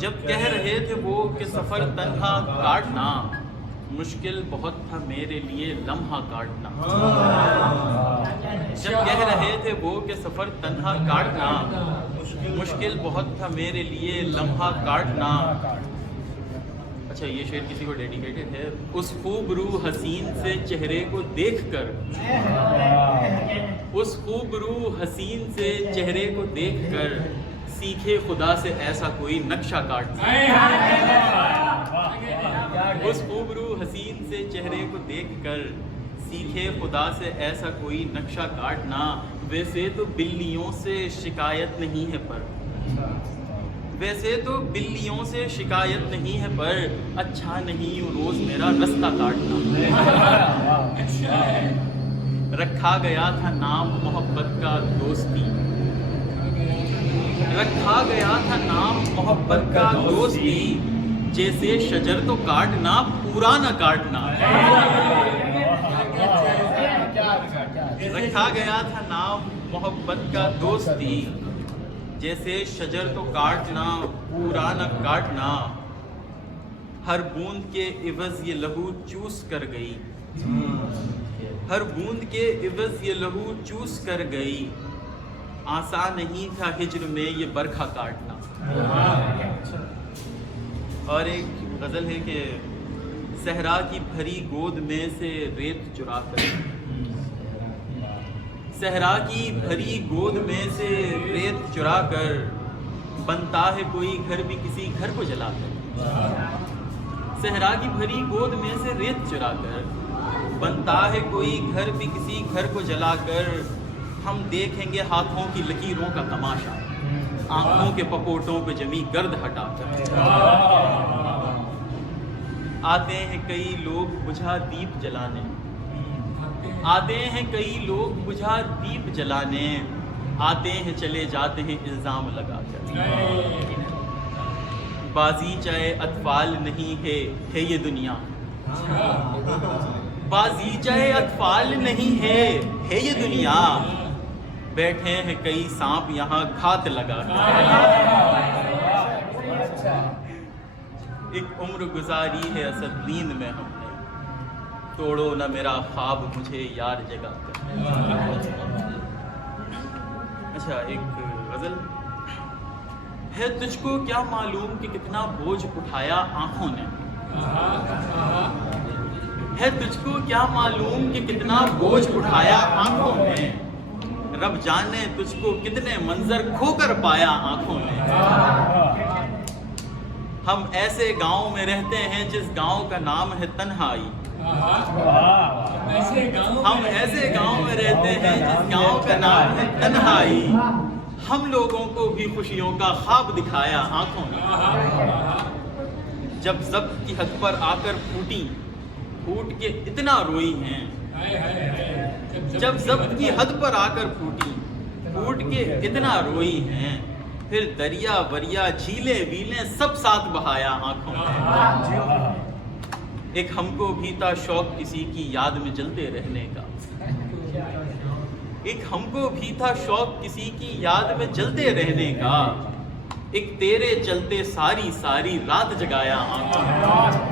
جب کہہ رہے تھے وہ کہ سفر تنہا کاٹنا، مشکل بہت تھا میرے لیے لمحہ کاٹنا۔ جب کہہ رہے تھے وہ کہ سفر تنہا کاٹنا، مشکل بہت تھا میرے لیے لمحہ کاٹنا۔ اچھا، یہ شعر کسی کو ڈیڈیکیٹڈ ہے۔ اس خوب رو حسین سے چہرے کو دیکھ کر، اس خوب رو حسین سے چہرے کو دیکھ کر سیکھے خدا سے ایسا کوئی نقشہ کاٹنا۔ اس خوب رو حسین سے چہرے کو دیکھ کر سیکھے خدا سے ایسا کوئی نقشہ کاٹنا۔ ویسے تو بلیوں سے شکایت نہیں ہے پر، ویسے تو بلیوں سے شکایت نہیں ہے پر، اچھا نہیں روز میرا رستہ کاٹنا۔ رکھا گیا تھا نام محبت کا دوستی، رکھا گیا تھا نام محبت کا دوستی، جیسے شجر تو کاٹنا پورا نہ کاٹنا۔ رکھا گیا تھا نام محبت کا دوستی، جیسے شجر تو کاٹنا پورا نہ کاٹنا۔ ہر بوند کے عوض یہ لہو چوس کر گئی، ہر بوند کے عوض یہ لہو چوس کر گئی، آسان نہیں تھا ہجر میں یہ برکھا کاٹنا۔ اور ایک غزل ہے کہ صحرا کی بھری گود میں سے ریت چرا کر، صحرا کی بھری گود میں سے ریت چرا کر، بنتا ہے کوئی گھر بھی کسی گھر کو جلا کر۔ صحرا کی بھری گود میں سے ریت چرا کر، بنتا ہے کوئی گھر بھی کسی گھر کو جلا کر۔ ہم دیکھیں گے ہاتھوں کی لکیروں کا تماشا، آنکھوں کے پپوٹوں پہ جمی گرد ہٹا کر۔ آتے ہیں کئی لوگ بجھا دیپ جلانے، آتے ہیں کئی لوگ بجھا دیپ جلانے، آتے ہیں چلے جاتے ہیں الزام لگا کر۔ بازی چاہے اطفال نہیں ہے یہ دنیا، بازی چاہے اطفال نہیں ہے یہ دنیا، بیٹھے ہیں کئی سانپ یہاں گھات لگا کر۔ ایک عمر گزاری ہے اسد نیند میں ہم نے، توڑو نہ میرا خواب مجھے یار جگا کر۔ اچھا، ایک غزل ہے۔ تجھ کو کیا معلوم کہ کتنا بوجھ اٹھایا آنکھوں نے، ہے تجھ کو کیا معلوم کہ کتنا بوجھ اٹھایا آنکھوں نے، رب جانے تجھ کو کتنے منظر کھو کر پایا آنکھوں نے۔ ہم ایسے گاؤں میں رہتے ہیں جس گاؤں کا نام ہے تنہائی، ہم ایسے گاؤں میں رہتے ہیں جس گاؤں کا نام ہے تنہائی، ہم لوگوں کو بھی خوشیوں کا خواب دکھایا آنکھوں نے۔ جب ضبط کی حد پر آ کر پھوٹی، پھوٹ کے اتنا روئی ہیں، جب ضبط کی حد پر آ کر پھوٹی، پھوٹ کے اتنا روئی ہیں، پھر دریا وریا جھیلیں ویلیں سب ساتھ بہایا آنکھوں میں۔ ایک ہم کو بھی تھا شوق کسی کی یاد میں جلتے رہنے کا، ایک ہم کو بھی تھا شوق کسی کی یاد میں جلتے رہنے کا، ایک تیرے چلتے ساری ساری رات جگایا آنکھوں میں۔